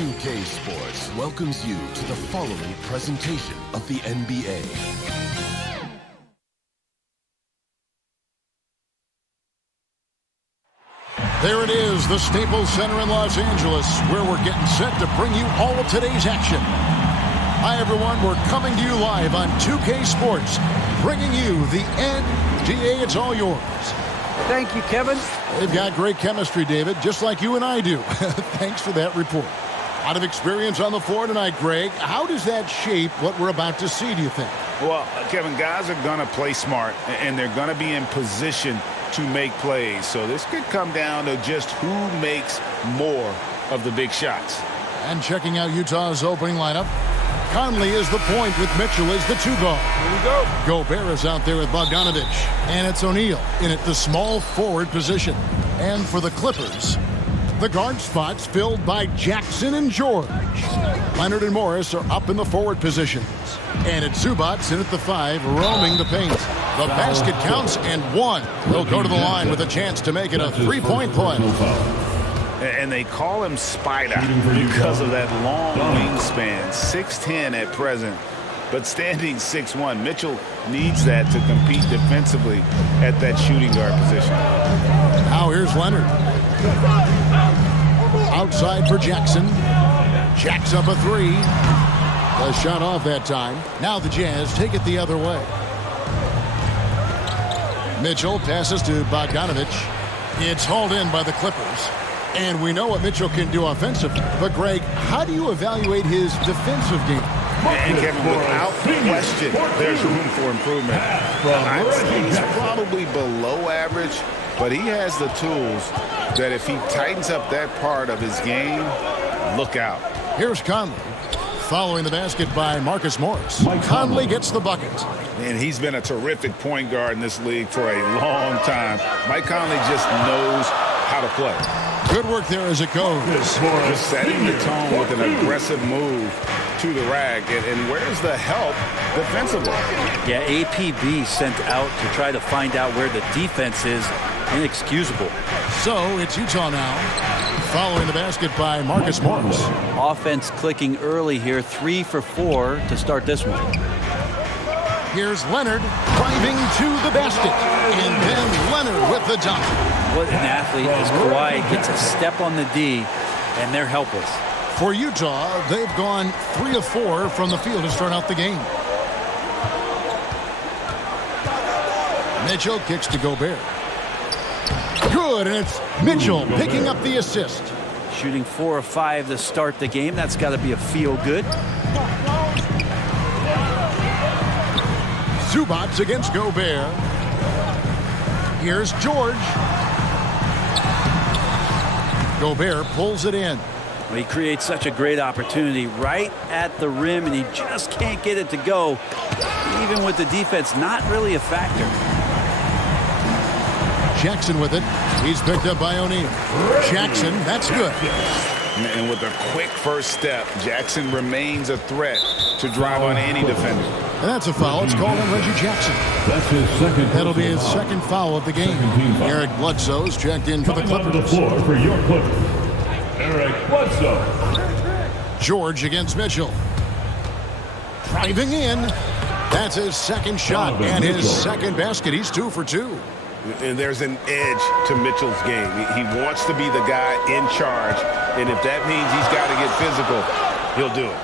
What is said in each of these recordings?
NBA2k Sports welcomes you to the following presentation of the NBA. There it is, the Staples Center in Los Angeles, where we're getting set to bring you all of today's action. Hi, everyone. We're coming to you live on 2K Sports, bringing you the NBA. It's all yours. Thank you, Kevin. They've got great chemistry, David, just like you and I do. Thanks for that report. A lot of experience on the floor tonight, Greg. How does that shape what we're about to see, do you think? Well, Kevin, guys are going to play smart, and they're going to be in position to make plays. So this could come down to just who makes more of the big shots. And checking out Utah's opening lineup, Conley is the point with Mitchell as the two guard. Here we go. Gobert is out there with Bogdanovich. And it's O'Neal in at the small forward position. And for the Clippers, the guard spots filled by Jackson and George. Leonard and Morris are up in the forward positions. And it's Zubats in at the 5, roaming the paint. The basket counts and one. He'll go to the line with a chance to make it a three-point play. And they call him Spider because of that long wingspan, 6'10" at present, but standing 6'1". Mitchell needs that to compete defensively at that shooting guard position. Now here's Leonard. Outside for Jackson. Jacks up a 3. The shot off that time. Now the Jazz take it the other way. Mitchell passes to Bogdanovich. It's hauled in by the Clippers. And we know what Mitchell can do offensively. But, Greg, how do you evaluate his defensive game? And, Kevin, without question, there's room for improvement. I'd say he's probably below average, but he has the tools that if he tightens up that part of his game, look out. Here's Conley. Following the basket by Marcus Morris. Conley gets the bucket. And he's been a terrific point guard in this league for a long time. Mike Conley just knows how to play. Good work there as it goes. Just setting the tone with an aggressive move to the rack. And where's the help defensively? Yeah, APB sent out to try to find out where the defense is. Inexcusable. So it's Utah now. Following the basket by Marcus Morris. Offense clicking early here. 3 for 4 to start this one. Here's Leonard driving to the basket. And then Leonard with the dunk. What an athlete as Kawhi gets a step on the D, and they're helpless. For Utah, they've gone 3 of 4 from the field to start out the game. Mitchell kicks to Gobert. Good, and it's Mitchell picking up the assist. Shooting 4 of 5 to start the game. That's got to be a feel-good. Zubats against Gobert. Here's George. Gobert pulls it in. Well, he creates such a great opportunity right at the rim, and he just can't get it to go. Even with the defense not really a factor. Jackson with it. He's picked up by O'Neal. Jackson, that's good. And with a quick first step, Jackson remains a threat to drive on any defender. And that's a foul. It's called on Reggie Jackson. That's his second. That'll be his second foul of the game. Eric Bledsoe's checked in for the Clippers. On the floor for your Clippers, Eric Bledsoe. George against Mitchell. Driving in. That's his second shot and his second basket. He's 2 for 2. And there's an edge to Mitchell's game. He wants to be the guy in charge, and if that means he's got to get physical, he'll do it.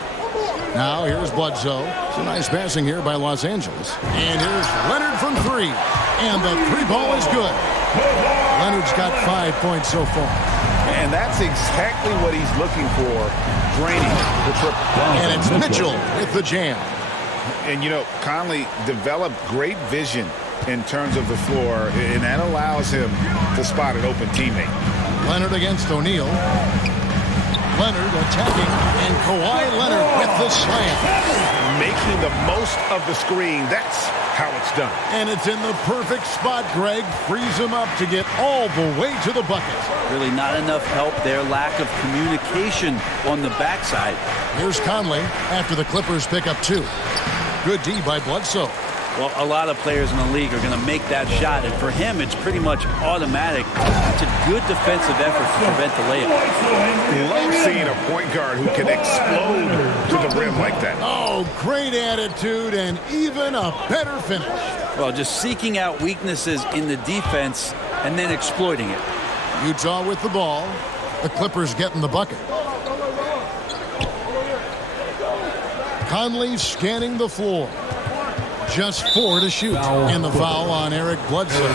Now here's Bledsoe. It's a nice passing here by Los Angeles. And here's Leonard from 3. And the 3 ball is good. Leonard's got 5 points so far. And that's exactly what he's looking for, draining the triple. And it's Mitchell with the jam. And, you know, Conley developed great vision in terms of the floor, and that allows him to spot an open teammate. Leonard against O'Neal. Leonard attacking, and Kawhi Leonard with the slam. Making the most of the screen. That's how it's done. And it's in the perfect spot, Greg. Frees him up to get all the way to the bucket. Really not enough help there. Lack of communication on the backside. Here's Conley after the Clippers pick up 2. Good D by Bledsoe. Well, a lot of players in the league are going to make that shot, and for him, it's pretty much automatic. It's a good defensive effort to prevent the layup. Love seeing a point guard who can explode to the rim like that. Oh, great attitude and even a better finish. Well, just seeking out weaknesses in the defense and then exploiting it. Utah with the ball. The Clippers getting the bucket. Conley scanning the floor. Just 4 to shoot. And the foul on Eric Bledsoe.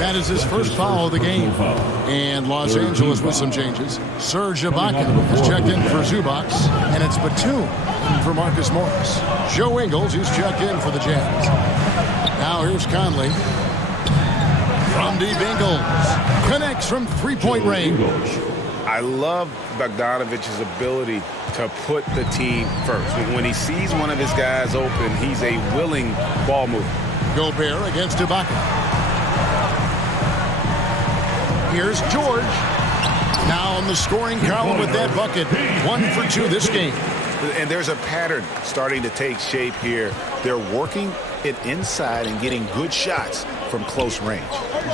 That is his first foul of the game. And Los Angeles with some changes. Serge Ibaka has checked in for Zubac. And it's Batum for Marcus Morris. Joe Ingles, who's checked in for the Jazz. Now here's Conley. From deep, Ingles connects from three-point range. I love Bogdanovic's ability to put the team first. When he sees one of his guys open, he's a willing ball mover. Gobert against Ibaka. Here's George. Now on the scoring column with that bucket. 1 for 2 this game. And there's a pattern starting to take shape here. They're working it inside and getting good shots from close range.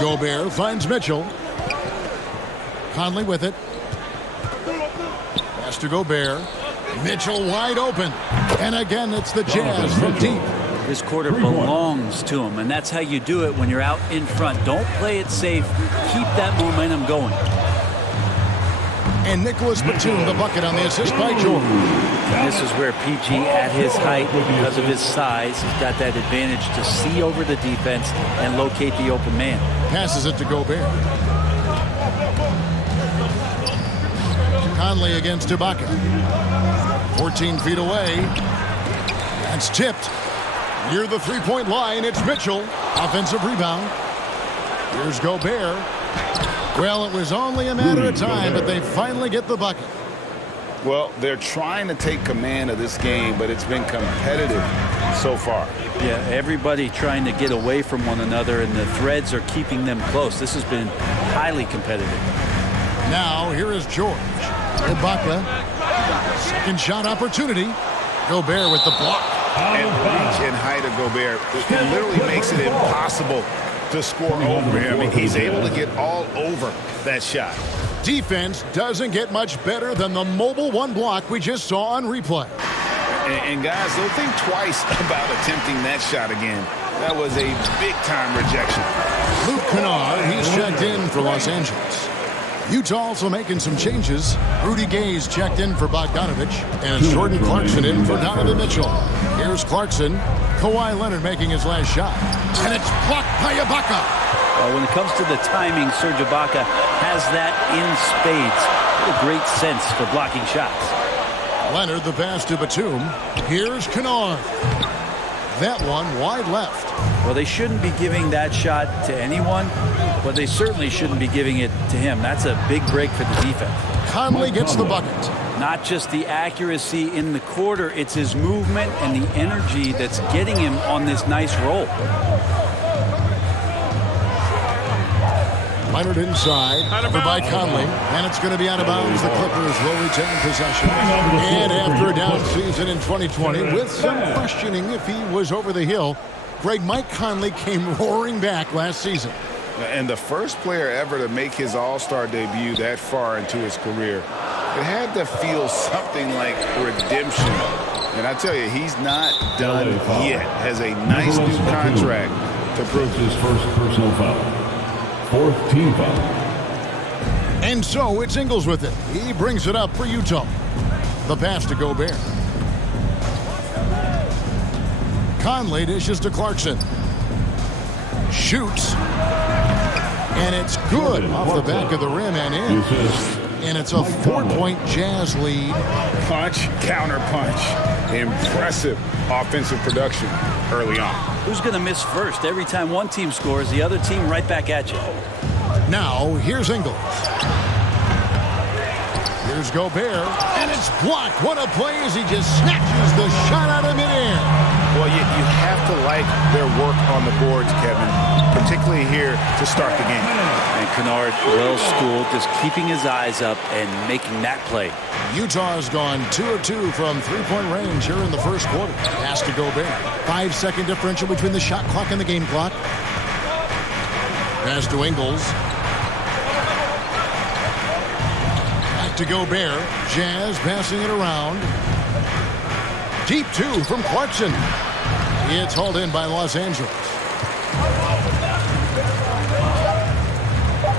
Gobert finds Mitchell. Conley with it. Pass to Gobert. Mitchell wide open. And again, it's the Jazz from deep. This quarter belongs to him, and that's how you do it when you're out in front. Don't play it safe. Keep that momentum going. And Nicholas Batum, the bucket on the assist by George. And this is where PG, at his height, because of his size, he's got that advantage to see over the defense and locate the open man. Passes it to Gobert. Conley against Ibaka. 14 feet away. That's tipped. Near the three-point line, it's Mitchell. Offensive rebound. Here's Gobert. Well, it was only a matter of time, but they finally get the bucket. Well, they're trying to take command of this game, but it's been competitive so far. Yeah, everybody trying to get away from one another, and the threads are keeping them close. This has been highly competitive. Now, here is George. Ibaka. Second shot opportunity. Gobert with the block. And reach and height of Gobert, it literally makes it impossible to score over him. He's able to get all over that shot. Defense doesn't get much better than the mobile one block we just saw on replay. And guys, they'll think twice about attempting that shot again. That was a big-time rejection. Luke Kennard, he's checked in for Los Angeles. Utah also making some changes. Rudy Gay's checked in for Bogdanovich. And it's Jordan Clarkson in for Donovan Mitchell. Here's Clarkson. Kawhi Leonard making his last shot. And it's blocked by Ibaka. Well, when it comes to the timing, Serge Ibaka has that in spades. What a great sense for blocking shots. Leonard, the pass to Batum. Here's Kennard. That one wide left. Well, they shouldn't be giving that shot to anyone, but they certainly shouldn't be giving it to him. That's a big break for the defense. Conley gets the bucket. Not just the accuracy in the quarter, it's his movement and the energy that's getting him on this nice roll. Leonard inside, covered by Conley, and it's going to be out of bounds. The Clippers will retain possession. And after a down season in 2020, with some questioning if he was over the hill, Mike Conley came roaring back last season. And the first player ever to make his All-Star debut that far into his career, it had to feel something like redemption. And I tell you, he's not done yet. Has a nice new contract to prove his first personal foul. 4th team foul. And so it's Ingles with it. He brings it up for Utah. The pass to Gobert. Conley dishes to Clarkson. Shoots. And it's good off the back of the rim and in. And it's a 4-point Jazz lead. Punch, counter punch. Impressive offensive production early on. Who's going to miss first? Every time one team scores, the other team right back at you. Now, here's Ingles. Here's Gobert. And it's blocked. What a play as he just snatches the shot out of midair. Well, you have to like their work on the boards, Kevin, particularly here to start the game. And Kennard, well schooled, just keeping his eyes up and making that play. Utah's gone 2 of 2 from three-point range here in the first quarter. Pass to Gobert. 5-second differential between the shot clock and the game clock. Pass to Ingles. Back to Gobert. Jazz passing it around. Deep 2 from Clarkson. It's hauled in by Los Angeles.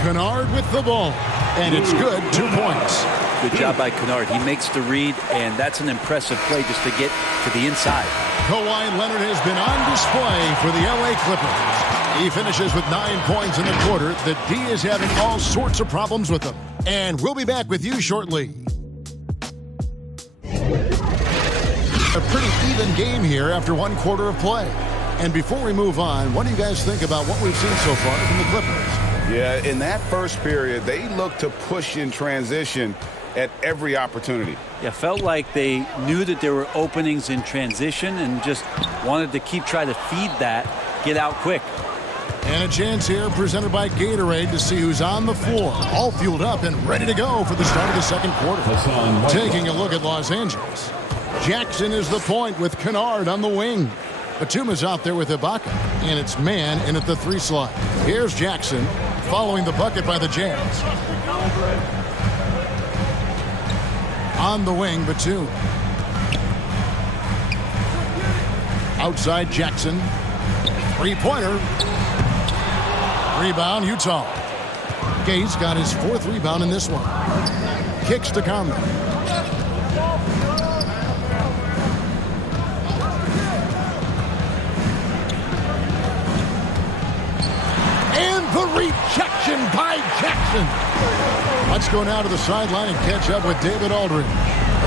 Kennard with the ball. And it's good. 2 points. Good job by Kennard. He makes the read, and that's an impressive play just to get to the inside. Kawhi Leonard has been on display for the LA Clippers. He finishes with 9 points in the quarter. The D is having all sorts of problems with them. And we'll be back with you shortly. A pretty even game here after 1 quarter of play. And before we move on, what do you guys think about what we've seen so far from the Clippers? Yeah, in that first period, they looked to push in transition at every opportunity. Yeah, felt like they knew that there were openings in transition and just wanted to keep trying to feed that, get out quick. And a chance here presented by Gatorade to see who's on the floor. All fueled up and ready to go for the start of the second quarter. Taking a look at Los Angeles. Jackson is the point with Kennard on the wing. Batuma's out there with Ibaka. And it's man in at the 3 slot. Here's Jackson following the bucket by the Jazz. On the wing, Batum. Outside Jackson. 3-pointer. Rebound, Utah. Gay's got his 4th rebound in this one. Kicks to Conley. And the rejection by Jackson. Let's go now to the sideline and catch up with David Aldridge.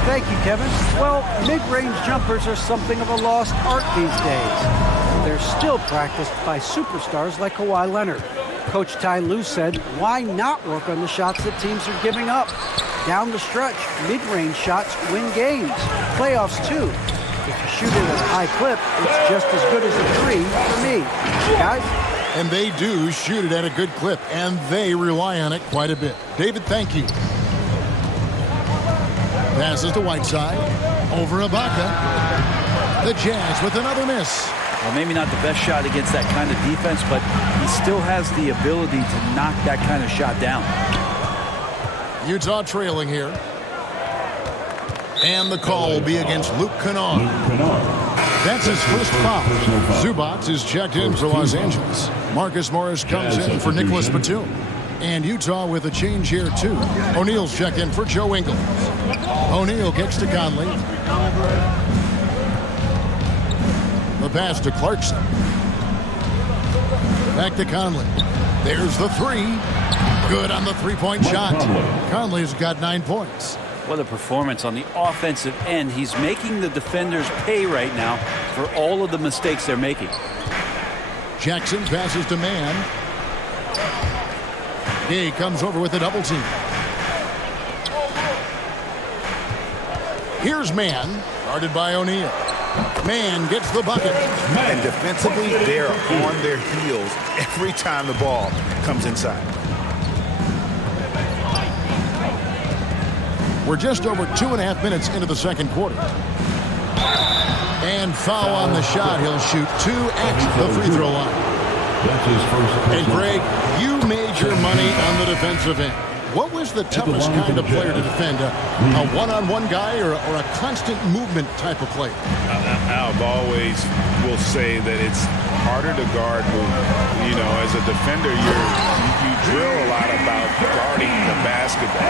Thank you, Kevin. Well, mid-range jumpers are something of a lost art these days. They're still practiced by superstars like Kawhi Leonard. Coach Ty Lue said, why not work on the shots that teams are giving up? Down the stretch, mid-range shots win games. Playoffs, too. If you shoot it at a high clip, it's just as good as a 3 for me. Guys? And they do shoot it at a good clip, and they rely on it quite a bit. David, thank you. Passes to Whiteside. Over Ibaka. The Jazz with another miss. Well, maybe not the best shot against that kind of defense, but he still has the ability to knock that kind of shot down. Utah trailing here. And the call will be against Luke Kennard. That's his first foul. Zubac is checked in for Los Angeles. Marcus Morris comes in for Nicholas Batum. And Utah with a change here, too. O'Neal's checked in for Joe Ingles. O'Neal kicks to Conley. The pass to Clarkson. Back to Conley. There's the 3. Good on the 3-point shot. Conley's got 9 points. What a performance on the offensive end. He's making the defenders pay right now for all of the mistakes they're making. Jackson passes to Man. Gay comes over with a double team. Here's Man, guarded by O'Neal. Man gets the bucket. And defensively, they're on their heels every time the ball comes inside. We're just over 2.5 minutes into the second quarter. And foul on the shot. He'll shoot 2 at the free throw line. And Greg, you made your money on the defensive end. What was the toughest kind of player to defend? A one-on-one guy or a constant movement type of player? I've always will say that it's harder to guard. You know, as a defender, you drill a lot about guarding the basketball.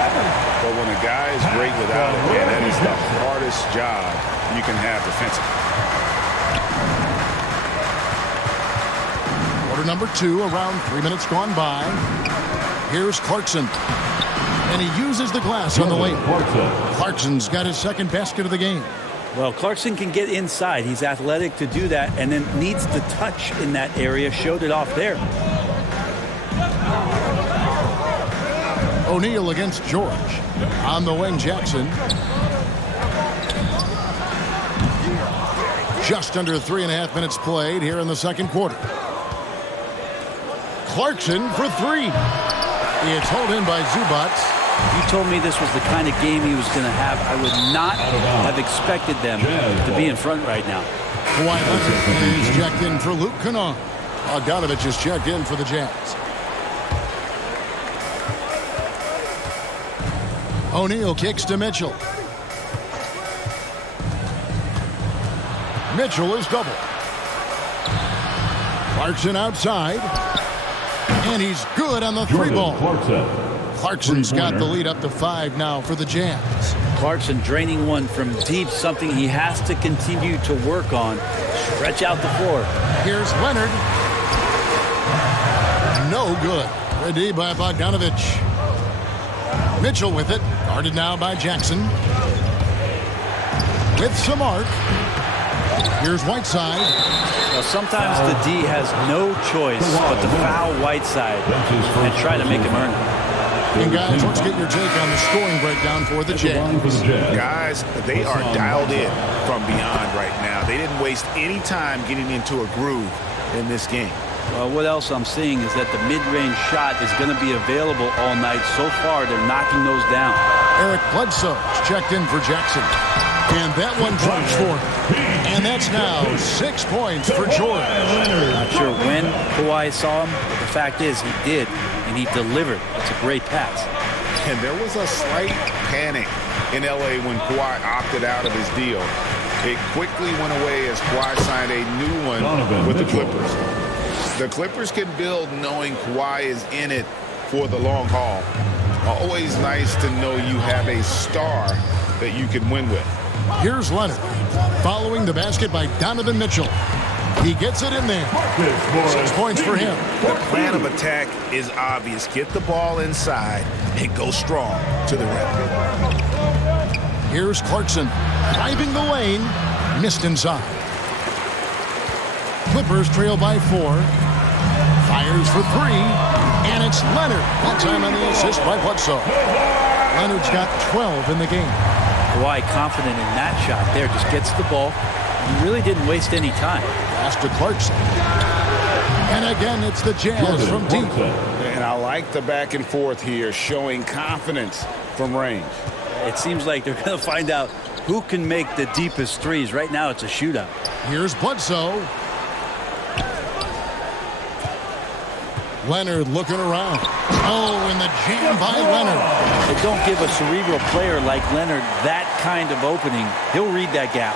But when a guy is great without it, man, that is the hardest job you can have defensively. Quarter number 2, around 3 minutes gone by. Here's Clarkson. And he uses the glass on the lane. Clarkson's got his second basket of the game. Well, Clarkson can get inside. He's athletic to do that, and then needs to touch in that area. Showed it off there. O'Neal against George. On the wing, Jackson. Just under 3.5 minutes played here in the second quarter. Clarkson for three. It's held in by Zubac. You told me this was the kind of game he was going to have. I would not have expected them to be in front right now. Kawhi Leonard is checked in for Luke Kennard. Bogdanovich is checked in for the Jazz. O'Neal kicks to Mitchell. Mitchell is double. Clarkson outside. And he's good on the three ball. Clarkson's got the lead up to 5 now for the Jazz. Clarkson draining one from deep, something he has to continue to work on. Stretch out the floor. Here's Leonard. No good. Ready by Bogdanovich. Mitchell with it. Guarded now by Jackson. With some arc. Here's Whiteside. Well, sometimes the D has no choice but to foul Whiteside and try to make him earn it. And guys, let's get your take on the scoring breakdown for the Jazz. Guys, they are dialed in from beyond right now. They didn't waste any time getting into a groove in this game. Well, what else I'm seeing is that the mid-range shot is going to be available all night. So far, they're knocking those down. Eric Bledsoe is checked in for Jackson. And that one drops for him. And that's now 6 points for George. Not sure when Kawhi saw him, but the fact is he did, and he delivered. It's a great pass. And there was a slight panic in L.A. when Kawhi opted out of his deal. It quickly went away as Kawhi signed a new one with the Clippers. The Clippers can build knowing Kawhi is in it for the long haul. Always nice to know you have a star that you can win with. Here's Leonard, following the basket by Donovan Mitchell. He gets it in there. 6 points for him. The plan of attack is obvious. Get the ball inside and go strong to the rim. Here's Clarkson, driving the lane, missed inside. Clippers trail by 4. Fires for 3, and it's Leonard. That time on the assist by Bledsoe. Leonard's got 12 in the game. Kawhi confident in that shot there. Just gets the ball. He really didn't waste any time. Pass to Clarkson. And again, it's the Jazz from deep. And I like the back and forth here, showing confidence from range. It seems like they're going to find out who can make the deepest threes. Right now, it's a shootout. Here's Bledsoe. Leonard looking around. Oh, and the jam by Leonard. They don't give a cerebral player like Leonard that kind of opening. He'll read that gap.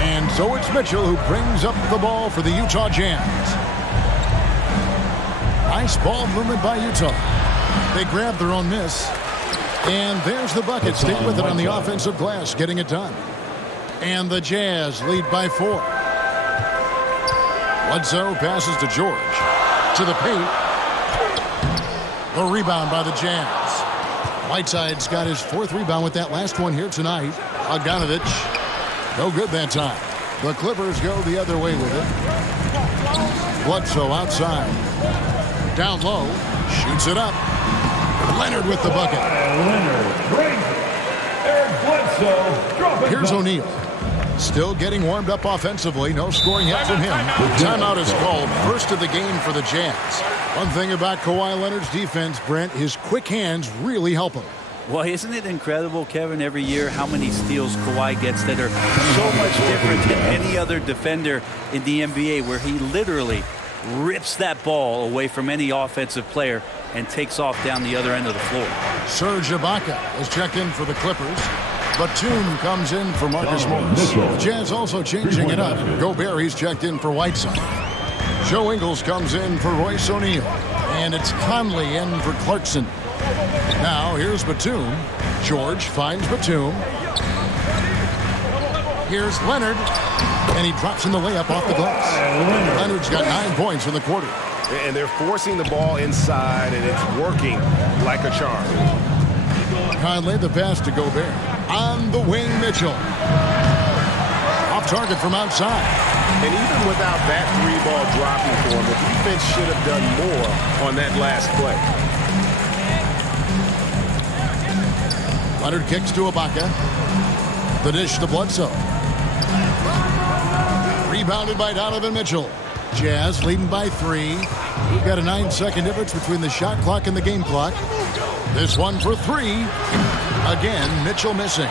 And so it's Mitchell who brings up the ball for the Utah Jazz. Nice ball movement by Utah. They grab their own miss. And there's the bucket. Stay with it on the offensive glass, getting it done. And the Jazz lead by 4. Bledsoe passes to George. To the paint. The rebound by the Jazz. Whiteside's got his 4th rebound with that last one here tonight. Bogdanovich. No good that time. The Clippers go the other way with it. Bledsoe outside. Down low. Shoots it up. Leonard with the bucket. Eric Bledsoe. Here's O'Neal. Still getting warmed up offensively. No scoring yet from him. Timeout is called. First of the game for the Jazz. One thing about Kawhi Leonard's defense, Brent, his quick hands really help him. Well, isn't it incredible, Kevin, every year how many steals Kawhi gets that are so much different than any other defender in the NBA, where he literally rips that ball away from any offensive player and takes off down the other end of the floor. Serge Ibaka is checked in for the Clippers. Batum comes in for Marcus Morris. The Jazz also changing it up. Gobert, he's checked in for Whiteside. Joe Ingles comes in for Royce O'Neal. And it's Conley in for Clarkson. Now here's Batum. George finds Batum. Here's Leonard. And he drops in the layup off the glass. Leonard's got 9 points in the quarter. And they're forcing the ball inside, and it's working like a charm. Conley, the pass to Gobert. On the wing, Mitchell. Off target from outside. And even without that 3-ball dropping for him, the defense should have done more on that last play. Leonard kicks to Ibaka. The dish to Bledsoe. Rebounded by Donovan Mitchell. Jazz leading by 3. We've got a 9-second difference between the shot clock and the game clock. This one for 3. Again, Mitchell missing.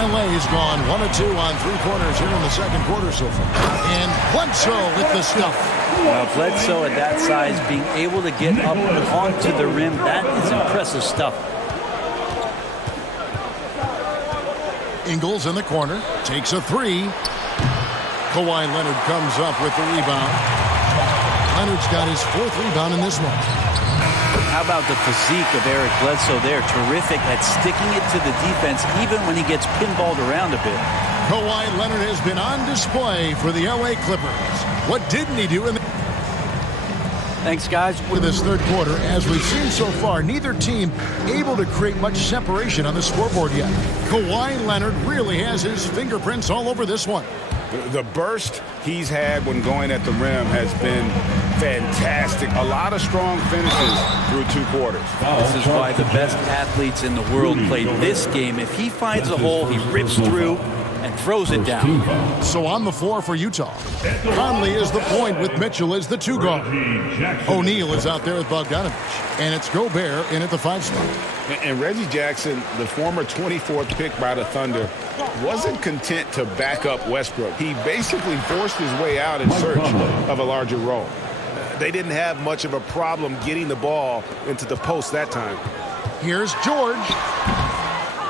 LA's gone 1 of 2 on 3-pointers here in the second quarter so far. And Bledsoe with the stuff. Well, Bledsoe at that size, being able to get up onto the rim, that is impressive stuff. Ingles in the corner, takes a 3. Kawhi Leonard comes up with the rebound. Leonard's got his 4th rebound in this one. How about the physique of Eric Bledsoe there? Terrific at sticking it to the defense, even when he gets pinballed around a bit. Kawhi Leonard has been on display for the LA Clippers. What didn't he do in the... Thanks, guys. With this third quarter, as we've seen so far, neither team able to create much separation on the scoreboard yet. Kawhi Leonard really has his fingerprints all over this one. The burst he's had when going at the rim has been fantastic. A lot of strong finishes through 2 quarters. This is why the best athletes in the world play this game. If he finds a hole, he rips through and throws it down. So on the floor for Utah, Conley is the point with Mitchell as the 2 guard. O'Neal is out there with Bogdanovich, and it's Gobert in at the 5 spot. And Reggie Jackson, the former 24th pick by the Thunder, wasn't content to back up Westbrook. He basically forced his way out in search of a larger role. They didn't have much of a problem getting the ball into the post that time. Here's George.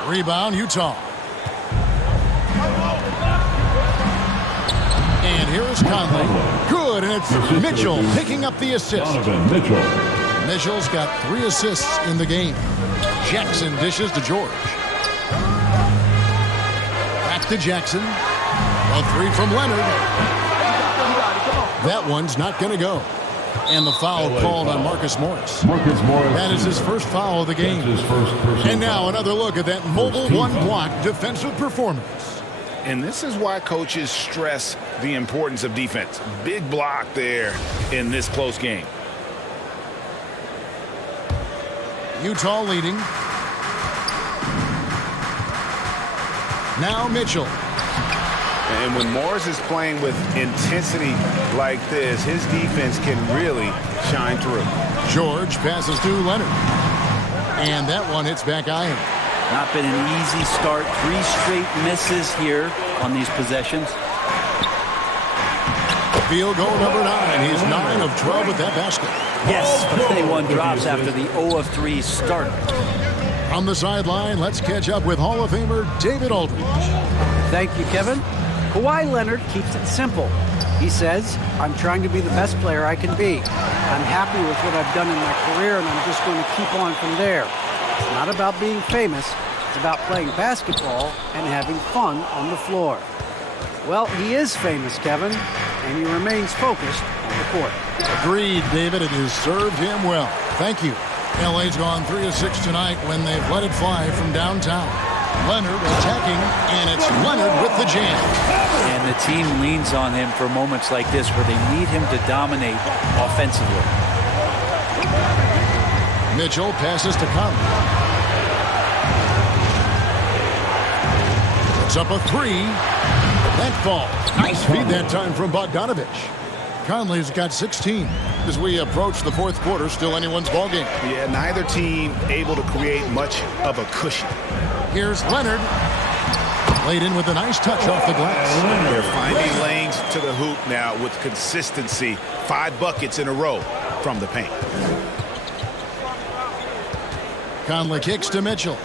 Rebound, Utah. And here is Conley. Good, and it's Mitchell picking up the assist. Mitchell's got 3 assists in the game. Jackson dishes to George. Back to Jackson. A 3 from Leonard. That one's not going to go. And the foul called on Marcus Morris. That is his first foul of the game. And now another look at that mobile 1-block defensive performance. And this is why coaches stress the importance of defense. Big block there in this close game. Utah leading. Now Mitchell. And when Morris is playing with intensity like this, his defense can really shine through. George passes to Leonard. And that one hits back iron. Not been an easy start. 3 straight misses here on these possessions. Field goal number 9. He's 9 of 12 with that basket. Yes, but 21 drops after the 0 of 3 start. On the sideline, let's catch up with Hall of Famer David Aldridge. Thank you, Kevin. Kawhi Leonard keeps it simple. He says, I'm trying to be the best player I can be. I'm happy with what I've done in my career, and I'm just going to keep on from there. It's not about being famous. It's about playing basketball and having fun on the floor. Well, he is famous, Kevin, and he remains focused on the court. Agreed, David. It has served him well. Thank you. LA's gone 3 of 6 tonight when they've let it fly from downtown. Leonard attacking, and it's Leonard with the jam. And the team leans on him for moments like this where they need him to dominate offensively. Mitchell passes to Conley. It's up a 3. That falls. Nice feed that time from Bogdanovich. Conley's got 16. As we approach the 4th quarter, still anyone's ballgame. Yeah, neither team able to create much of a cushion. Here's Leonard. Laid in with a nice touch off the glass. They're finding lanes to the hoop now with consistency. 5 buckets in a row from the paint. Conley kicks to Mitchell.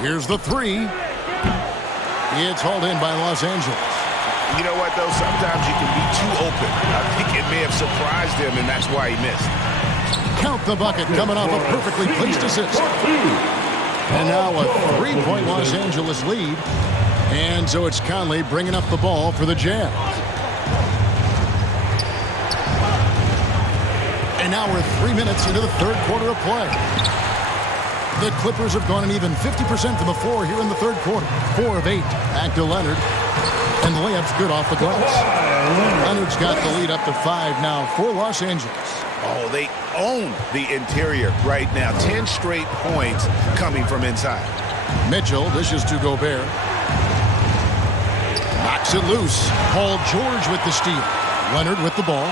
Here's the 3. It's hauled in by Los Angeles. You know what, though? Sometimes you can be too open. I think it may have surprised him, and that's why he missed. Count the bucket coming off a perfectly placed assist. And now a 3-point Los Angeles lead. And so it's Conley bringing up the ball for the Jazz. And now we're 3 minutes into the 3rd quarter of play. The Clippers have gone an even 50% from the floor here in the 3rd quarter. 4 of 8. Back to Leonard. And the layup's good off the glass. Leonard's got the lead up to 5 now for Los Angeles. Oh, they own the interior right now. 10 straight points coming from inside. Mitchell dishes to Gobert. Knocks it loose. Paul George with the steal. Leonard with the ball.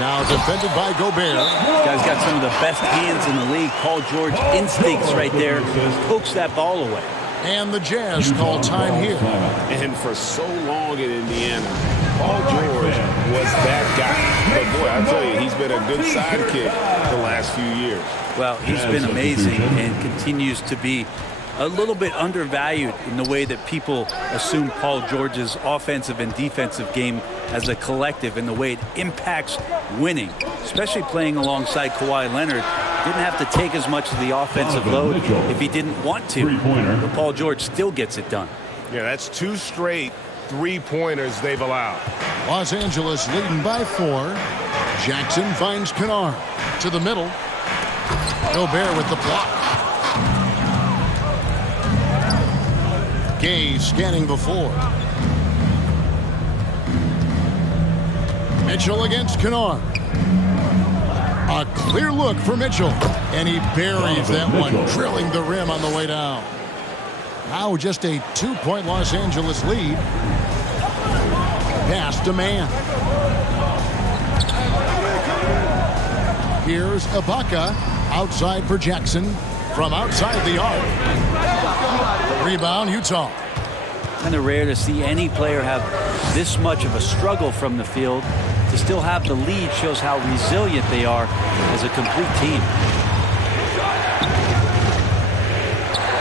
Now defended by Gobert. Guy's got some of the best hands in the league. Paul George instincts right there. Pokes that ball away. And the Jazz call time here. And for so long in Indiana, Paul George was that guy. But boy, I tell you, he's been a good sidekick the last few years. Well, he's been amazing and continues to be a little bit undervalued in the way that people assume Paul George's offensive and defensive game as a collective and the way it impacts winning, especially playing alongside Kawhi Leonard. Didn't have to take as much of the offensive load if he didn't want to. But Paul George still gets it done. Yeah, that's 2 straight three-pointers they've allowed. Los Angeles leading by 4. Jackson finds Kennard to the middle. Gobert with the block. Gay scanning the floor. Mitchell against Kennard. A clear look for Mitchell. And he buries that one, drilling the rim on the way down. Now just a 2-point Los Angeles lead. Pass to man. Here's Ibaka. Outside for Jackson. From outside the arc. Rebound, Utah. Kind of rare to see any player have this much of a struggle from the field. To still have the lead shows how resilient they are as a complete team.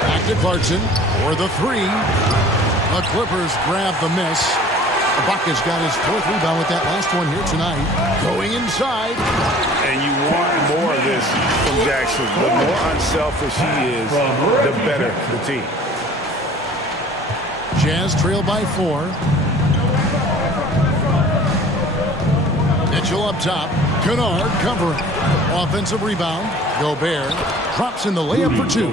Back to Clarkson for the 3. The Clippers grab the miss. Ibaka's got his 4th rebound with that last one here tonight. Going inside. And you want more of this from Jackson. The more unselfish he is, the better the team. Jazz trail by 4. Mitchell up top. Kennard covering. Offensive rebound. Gobert drops in the layup for 2.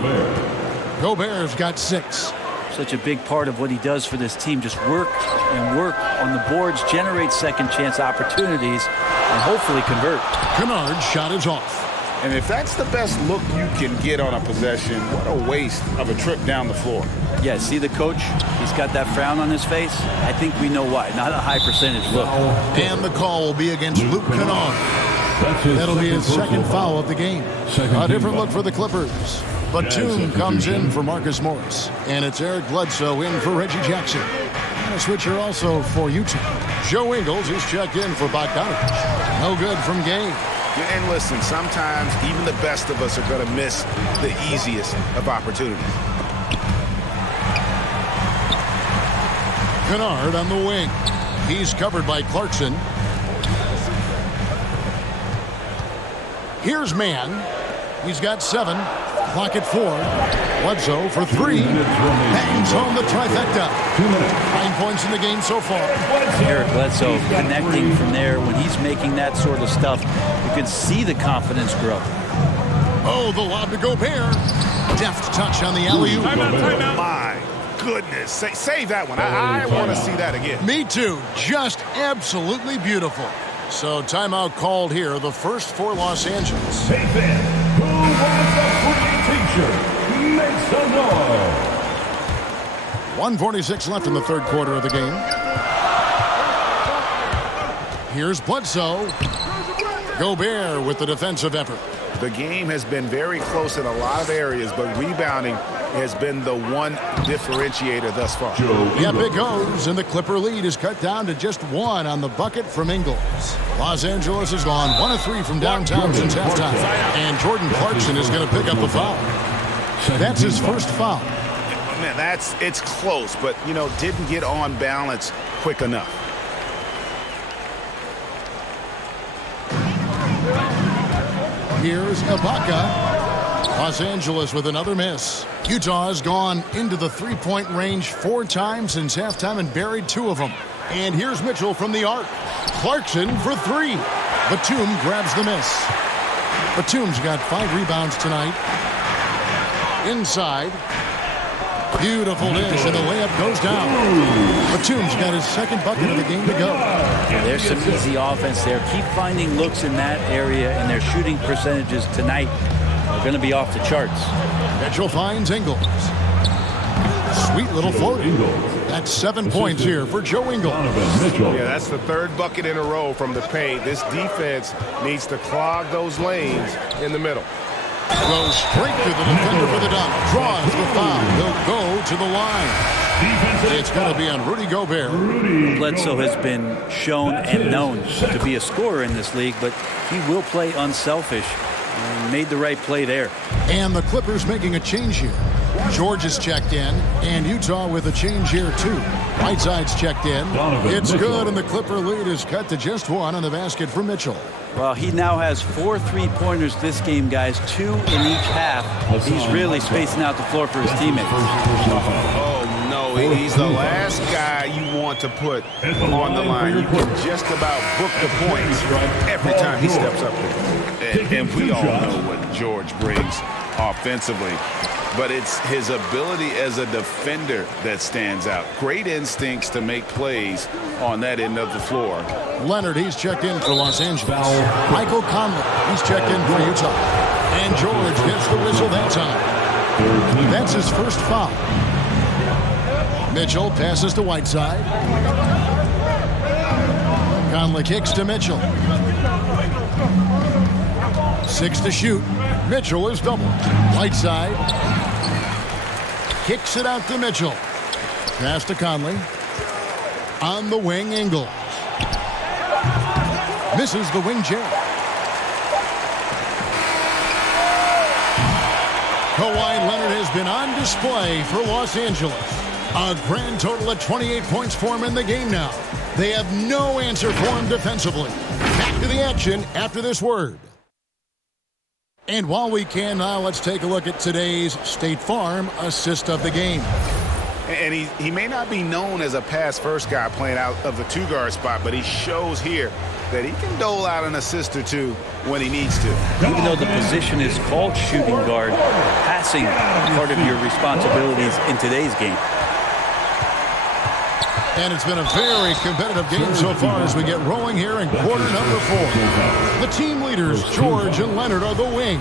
Gobert's got 6. Such a big part of what he does for this team. Just work and work on the boards, generate second chance opportunities, and hopefully convert. Kennard's shot is off. And if that's the best look you can get on a possession, what a waste of a trip down the floor. Yeah, see the coach? He's got that frown on his face. I think we know why. Not a high percentage look. And the call will be against Luke Kennard. That'll be his second foul of the game. A different look for the Clippers. Batum comes in for Marcus Morris. And it's Eric Bledsoe in for Reggie Jackson. And a switcher also for Utah. Joe Ingles is checked in for Bogdanovich. No good from Gay. And listen, sometimes even the best of us are going to miss the easiest of opportunities. Kennard on the wing. He's covered by Clarkson. Here's Mann. He's got 7. Clock at 4. Bledsoe for 3. Bangs home the trifecta. 9 points in the game so far. Eric Bledsoe connecting from there. When he's making that sort of stuff, you can see the confidence grow. Oh, the lob to Gobert. Deft touch on the alley-oop. My goodness. Save that one. I want to see that again. Me too. Just absolutely beautiful. So timeout called here. The first for Los Angeles. Hey fan, who wants a free t-shirt? Make some noise. 1:46 left in the third quarter of the game. Here's Bledsoe. Gobert with the defensive effort. The game has been very close in a lot of areas, but rebounding has been the one differentiator thus far. Yep, it goes, and the Clipper lead is cut down to just 1 on the bucket from Ingles. Los Angeles has gone 1 of 3 from downtown since halftime, and Jordan Clarkson is going to pick up the foul. That's his first foul. Man, it's close, but, didn't get on balance quick enough. Here's Ibaka. Los Angeles with another miss. Utah has gone into the 3-point range 4 times since halftime and buried 2 of them. And here's Mitchell from the arc. Clarkson for 3. Batum grabs the miss. Batum's got 5 rebounds tonight. Inside. Beautiful dish, and the layup goes down. Batum's got his second bucket of the game to go. There's some easy offense there. Keep finding looks in that area, and their shooting percentages tonight are going to be off the charts. Mitchell finds Ingles. Sweet little floater. That's 7 points here for Joe Ingles. Yeah, that's the third bucket in a row from the paint. This defense needs to clog those lanes in the middle. Goes straight to the defender for the dunk. Draws the foul. He'll go to the line. It's going to be on Rudy Gobert. Bledsoe has been shown and known to be a scorer in this league, but he will play unselfish. And made the right play there. And the Clippers making a change here. George is checked in, and Utah with a change here too. Whiteside's checked in. It's good, and the Clipper lead is cut to just 1 on the basket for Mitchell. Well, he now has 4 3-pointers this game, guys, 2 in each half. He's really spacing out the floor for his teammates. Oh, no, he's the last guy you want to put on the line. You can just about book the points every time he steps up there. And we all know what George brings offensively. But it's his ability as a defender that stands out. Great instincts to make plays on that end of the floor. Leonard, he's checked in for Los Angeles. Michael Conley, he's checked in for Utah. And George gets the whistle that time. That's his first foul. Mitchell passes to Whiteside. Conley kicks to Mitchell. 6 to shoot. Mitchell is doubled. Whiteside kicks it out to Mitchell. Pass to Conley. On the wing, Ingles. Misses the wing jam. Kawhi Leonard has been on display for Los Angeles. A grand total of 28 points for him in the game now. They have no answer for him defensively. Back to the action after this word. And while we can now, let's take a look at today's State Farm assist of the game. And he may not be known as a pass-first guy playing out of the two-guard spot, but he shows here that he can dole out an assist or two when he needs to. Even though the position is called shooting guard, passing is part of your responsibilities in today's game. And it's been a very competitive game so far as we get rolling here in quarter number 4. The team leaders, George and Leonard, are the wing.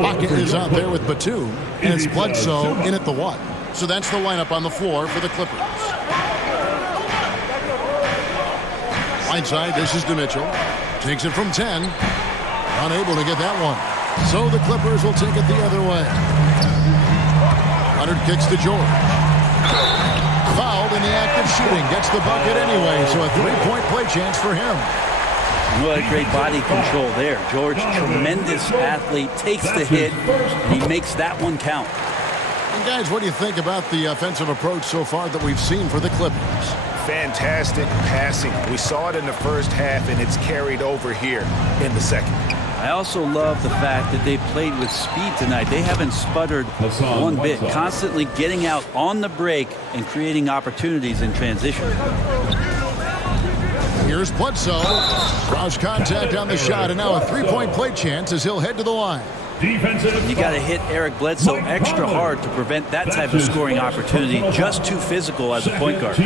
Bucket is out there with Batum, and it's Bledsoe in at the 1. So that's the lineup on the floor for the Clippers. Whiteside dishes to Mitchell. Takes it from 10. Unable to get that one. So the Clippers will take it the other way. Leonard kicks to George. Fouled in the act of shooting. Gets the bucket anyway, so a 3-point play chance for him. What great body control there. George, tremendous athlete, takes the hit, and he makes that one count. And guys, what do you think about the offensive approach so far that we've seen for the Clippers? Fantastic passing. We saw it in the first half, and it's carried over here in the second. I also love the fact that they played with speed tonight. They haven't sputtered one bit, constantly getting out on the break and creating opportunities in transition. Here's Bledsoe. Draws contact on the shot, and now a 3-point play chance as he'll head to the line. You got to hit Eric Bledsoe extra hard to prevent that type of scoring opportunity. Just too physical as a point guard.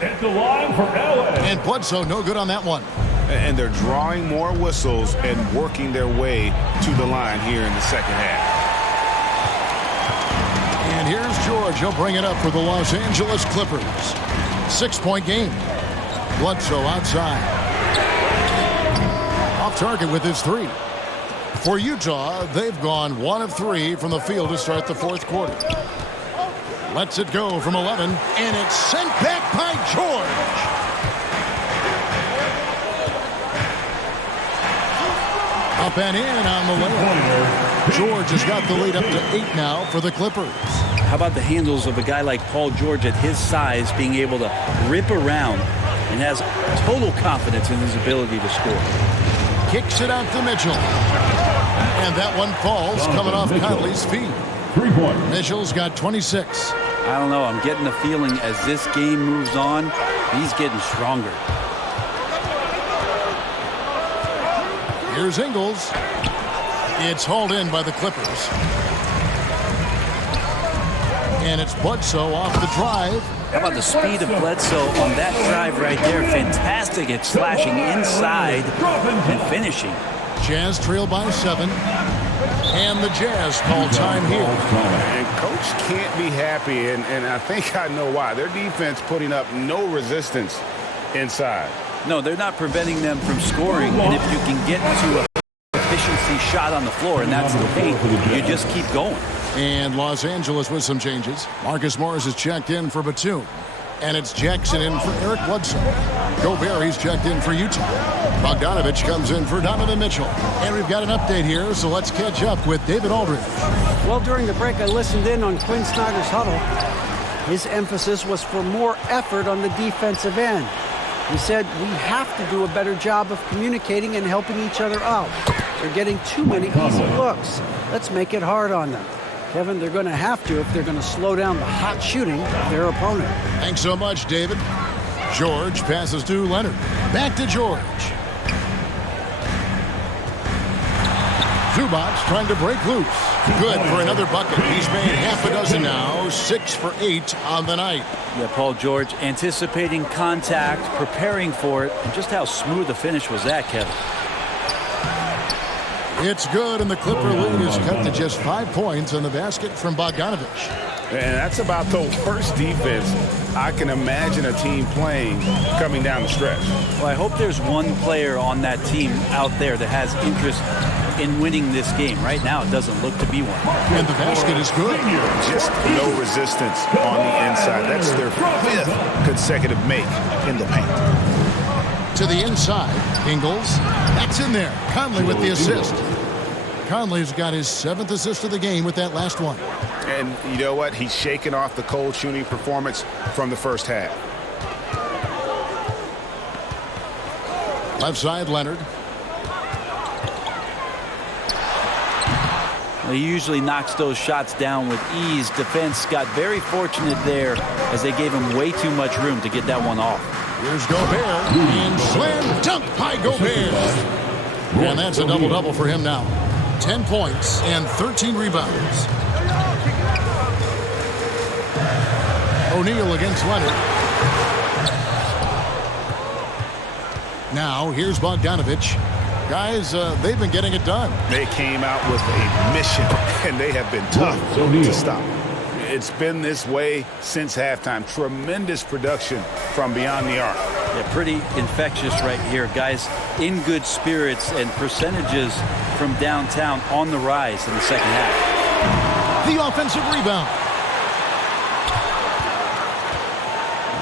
At the line for LA. And Bledsoe no good on that one. And they're drawing more whistles and working their way to the line here in the second half. And here's George. He'll bring it up for the Los Angeles Clippers. 6-point game. Bledsoe outside. Off target with his 3. For Utah, they've gone 1 of 3 from the field to start the 4th quarter. Lets it go from 11, and it's sent back by George. Up and in on the layup. George has got the lead up to 8 now for the Clippers. How about the handles of a guy like Paul George at his size being able to rip around and has total confidence in his ability to score. Kicks it out to Mitchell. And that one falls coming off Conley's feet. 3-point. Mitchell's got 26. I don't know. I'm getting the feeling as this game moves on, he's getting stronger. Here's Ingles. It's hauled in by the Clippers. And it's Bledsoe off the drive. How about the speed of Bledsoe on that drive right there? Fantastic at slashing inside and finishing. Jazz trail by 7. And the Jazz call time here. And coach can't be happy, and I think I know why. Their defense putting up no resistance inside. No, they're not preventing them from scoring, and if you can get to a efficiency shot on the floor, and that's the paint, you just keep going. And Los Angeles with some changes. Marcus Morris is checked in for Batum. And it's Jackson in for Eric Bledsoe. Gobert, he's checked in for Utah. Bogdanovich comes in for Donovan Mitchell. And we've got an update here, so let's catch up with David Aldridge. Well, during the break, I listened in on Quinn Snyder's huddle. His emphasis was for more effort on the defensive end. He said, we have to do a better job of communicating and helping each other out. They're getting too many easy looks. Let's make it hard on them. Kevin, they're going to have to if they're going to slow down the hot shooting of their opponent. Thanks so much, David. George passes to Leonard. Back to George. Zubac trying to break loose. Good for another bucket. He's made half a dozen now. 6 for 8 on the night. Yeah, Paul George anticipating contact, preparing for it, and just how smooth the finish was that, Kevin. It's good, and the Clipper lead is cut to just 5 points on the basket from Bogdanovich. And that's about the worst defense I can imagine a team playing coming down the stretch. Well, I hope there's one player on that team out there that has interest in winning this game. Right now, it doesn't look to be one. And the basket is good. Just no resistance on the inside. That's their 5th consecutive make in the paint. To the inside, Ingles. That's in there. Conley with the assist. Conley's got his 7th assist of the game with that last one. And you know what? He's shaking off the cold shooting performance from the first half. Left side, Leonard. Well, he usually knocks those shots down with ease. Defense got very fortunate there as they gave him way too much room to get that one off. Here's Gobert, and slam dunk by Gobert. And that's a double-double for him now. 10 points and 13 rebounds. O'Neal against Leonard. Now, here's Bogdanovich. Guys, they've been getting it done. They came out with a mission, and they have been tough to stop. It's been this way since halftime. Tremendous production from beyond the arc. Yeah, pretty infectious right here. Guys in good spirits, and percentages from downtown on the rise in the second half. The offensive rebound.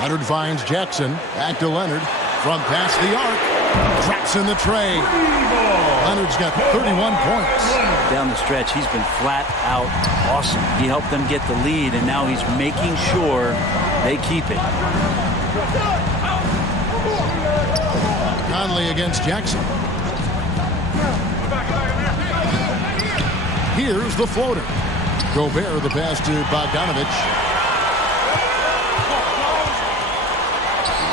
Leonard finds Jackson. Back to Leonard. From past the arc. Traps in the tray. Leonard's got 31 points. Down the stretch, he's been flat out awesome. He helped them get the lead, and now he's making sure they keep it. Conley against Jackson. Here's the floater. Gobert the pass to Bogdanovich.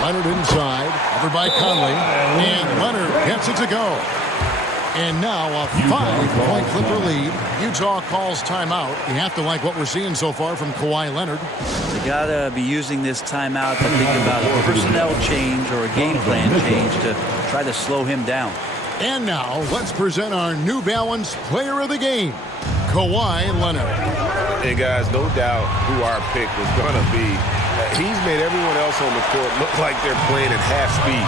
Leonard inside, over by Conley, and Leonard gets it to go. And now a 5-point Clipper lead. Utah calls timeout. You have to like what we're seeing so far from Kawhi Leonard. They gotta be using this timeout to think about a personnel change or a game plan change to try to slow him down. And now let's present our New Balance player of the game, Kawhi Leonard. Hey guys, no doubt who our pick was gonna be. He's made everyone else on the court look like they're playing at half speed.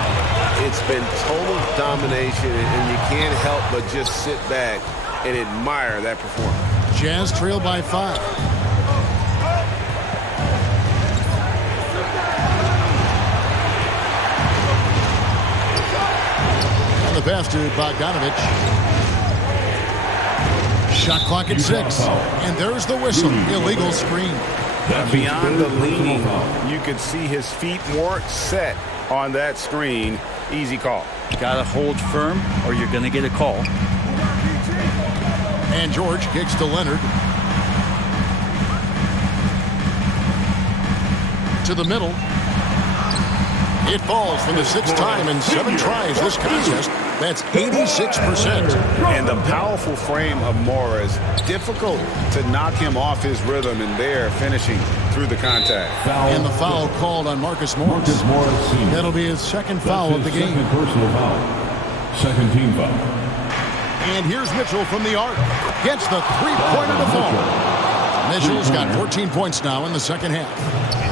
It's been total domination, and you can't help but just sit back and admire that performance. Jazz trail by 5. And the pass to Bogdanovich. Shot clock at 6. And there's the whistle. Illegal screen. Beyond the leaning, you could see his feet weren't set on that screen. Easy call. Gotta hold firm or you're gonna get a call. And George kicks to Leonard. To the middle. It falls for the 6th time in 7 tries this contest. That's 86%. And the powerful frame of Morris, difficult to knock him off his rhythm, and there finishing through the contact. And the foul called on Marcus Morris. That'll be his 2nd foul of the game. Personal foul. 2nd team foul. And here's Mitchell from the arc. Gets the three-pointer to fall. Mitchell's got 14 points now in the second half.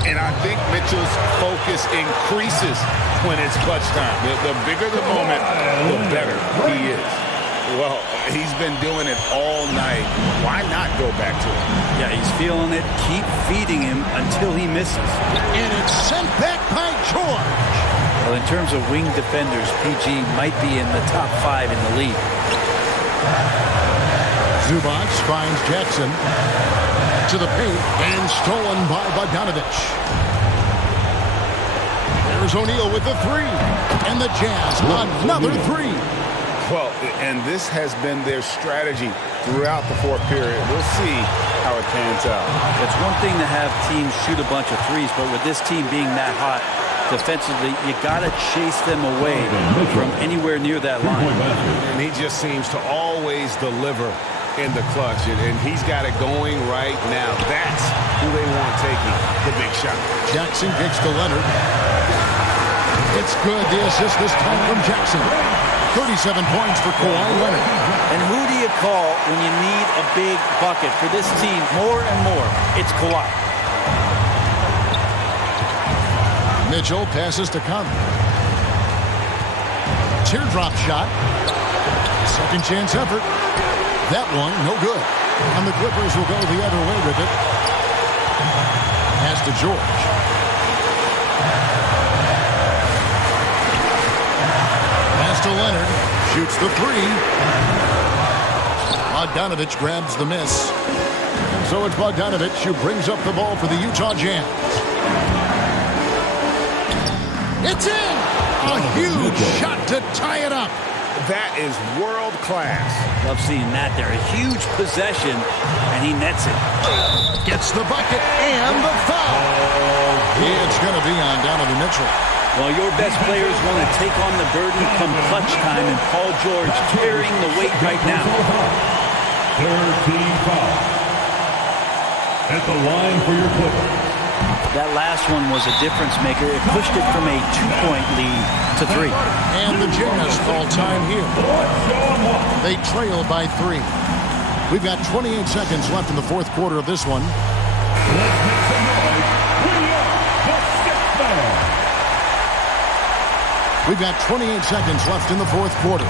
And I think Mitchell's focus increases when it's clutch time. The bigger the moment, the better he is. Well, he's been doing it all night. Why not go back to it? Yeah, he's feeling it. Keep feeding him until he misses. And it's sent back by George. Well, in terms of wing defenders, PG might be in the top 5 in the league. Zubac finds Jackson to the paint and stolen by Bogdanovich. There's O'Neal with the three. And the Jazz, another three. Well, and this has been their strategy throughout the fourth period. We'll see how it pans out. It's one thing to have teams shoot a bunch of threes, but with this team being that hot defensively, you got to chase them away from anywhere near that line. And he just seems to always deliver in the clutch, and he's got it going right now. That's who they want taking the big shot. Jackson kicks to Leonard. It's good. The assist this time from Jackson. 37 points for Kawhi Leonard. And who do you call when you need a big bucket for this team more and more? It's Kawhi. Mitchell passes to Conley. Teardrop shot. Second chance effort. That one, no good. And the Clippers will go the other way with it. Pass to George. Pass to Leonard. Shoots the three. Bogdanovich grabs the miss. And so it's Bogdanovich who brings up the ball for the Utah Jazz. It's in! A huge shot to tie it up. That is world class. Love seeing that there. A huge possession, and he nets it. Gets the bucket and the foul. It's going to be on Donovan Mitchell. Well, your best players want to take on the burden come clutch time, and Paul George carrying the weight right now. 13 foul. At the line for your Clippers. That last one was a difference maker. It pushed it from a 2-point lead to 3. And the Jazz call time here. They trail by 3. We've got 28 seconds left in the fourth quarter of this one. Let's make some noise. We are the Stick Man. We've got 28 seconds left in the fourth quarter.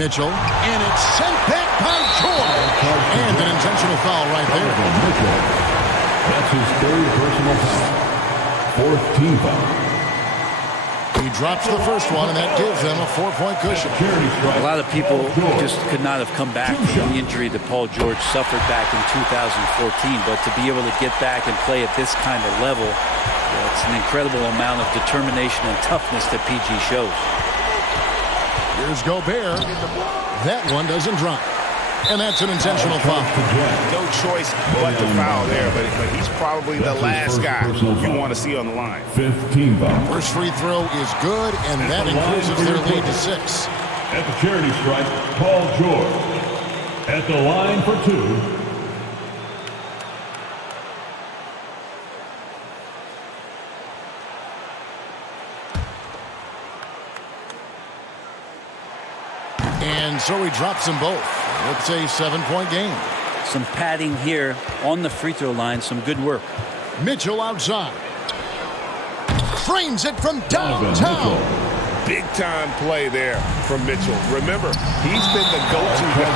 Mitchell, and it's sent back by George. And an intentional foul right there. That's his third personal foul. Fourth team foul. He drops the first one, and that gives them a 4-point cushion. A lot of people just could not have come back from the injury that Paul George suffered back in 2014. But to be able to get back and play at this kind of level, it's an incredible amount of determination and toughness that PG shows. Here's Gobert. That one doesn't drop. And that's an intentional foul. No choice but to foul there, but he's probably the last guy you want to see on the line. 15 foul. First free throw is good, and that increases their lead to 6. At the charity stripe, Paul George. At the line for 2. And so he drops them both. It's a 7-point game. Some padding here on the free throw line. Some good work. Mitchell outside. Frames it from downtown. Big-time play there from Mitchell. Remember, he's been the go-to guy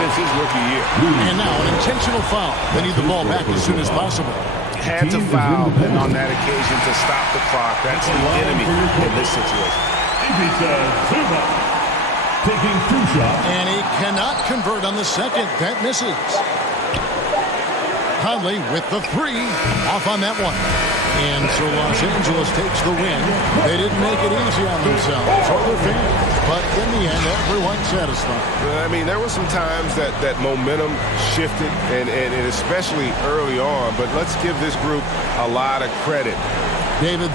since his rookie year. And now an intentional foul. They need the ball back as soon as possible. Had to foul on that occasion to stop the clock. That's the enemy in this situation. Taking 2 shots. And he cannot convert on the second. That misses. Conley with the 3. Off on that one. And so Los Angeles takes the win. They didn't make it easy on themselves or their fans. But in the end, everyone's satisfied. I mean, there were some times that momentum shifted, and especially early on. But let's give this group a lot of credit. David,